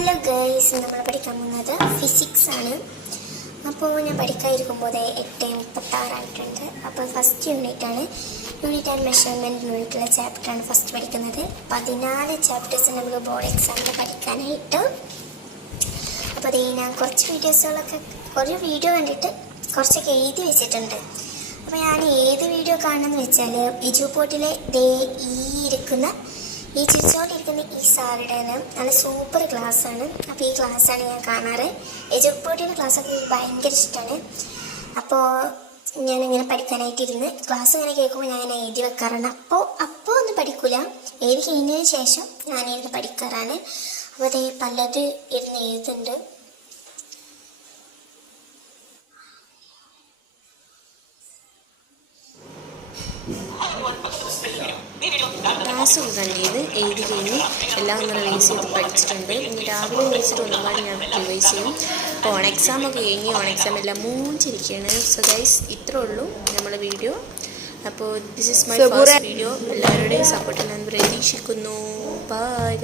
Hello guys, നമ്മൾ പഠിക്കാൻ പോകുന്നത് ഫിസിക്സ് ആണ്. അപ്പോൾ ഞാൻ പഠിക്കാതിരിക്കുമ്പോൾ 8:36 അപ്പോൾ ഫസ്റ്റ് യൂണിറ്റാണ്. യൂണിറ്റ് ആൻഡ് മെഷർമെൻറ്റ് യൂണിറ്റുള്ള ചാപ്റ്ററാണ് ഫസ്റ്റ് പഠിക്കുന്നത്. 14 ചാപ്റ്റേഴ്സ് നമ്മൾ ബോർഡ് എക്സാമിൽ പഠിക്കാനായിട്ട്. അപ്പോൾ അതേ ഞാൻ കുറച്ച് വീഡിയോ കണ്ടിട്ട് കുറച്ചൊക്കെ എഴുതി വെച്ചിട്ടുണ്ട്. അപ്പോൾ ഞാൻ ഏത് വീഡിയോ കാണണമെന്ന് വെച്ചാൽ എജുപോർട്ടിലെ ഈ ചിരിച്ചുകൊണ്ടിരിക്കുന്ന ഈ സാറുടെ നല്ല സൂപ്പർ ക്ലാസ്സാണ്. അപ്പോൾ ഈ ക്ലാസ്സാണ് ഞാൻ കാണാറ്. എജുപോർട്ടിൻ്റെ ക്ലാസ്സൊക്കെ ഭയങ്കര ഇഷ്ടമാണ്. അപ്പോൾ ഞാനിങ്ങനെ പഠിക്കാനായിട്ടിരുന്ന് ക്ലാസ് ഇങ്ങനെ കേൾക്കുമ്പോൾ ഞാൻ എഴുതി വെക്കാറാണ്. അപ്പോൾ ഒന്നും പഠിക്കില്ല, എഴുതി കഴിഞ്ഞതിന് ശേഷം ഞാനിരുന്ന് പഠിക്കാറാണ്. അപ്പോൾ അതേ പലത് ഇരുന്ന് എഴുതുന്നുണ്ട്. ക്ലാസ്സൊക്കെ കണ്ടിയത് എഴുതി കഴിഞ്ഞ് എല്ലാം ഒന്ന് റിവൈസ് ചെയ്ത് പഠിച്ചിട്ടുണ്ട്. ഇനി രാവിലെ എഴുതിച്ചിട്ട് ഒരുപാട് ഞാൻ റിവൈസ് ചെയ്യും. അപ്പോൾ ഓൺ എക്സാമൊക്കെ കഴിഞ്ഞ് ഓൺ എക്സാം എല്ലാം മൂഞ്ചിരിക്കുകയാണ്. സോ ഗൈസ്, ഇത്രേ ഉള്ളൂ നമ്മളെ വീഡിയോ. അപ്പോൾ this is my first video. എല്ലാവരുടെയും സപ്പോർട്ട് ഞാൻ പ്രതീക്ഷിക്കുന്നു. ബൈ.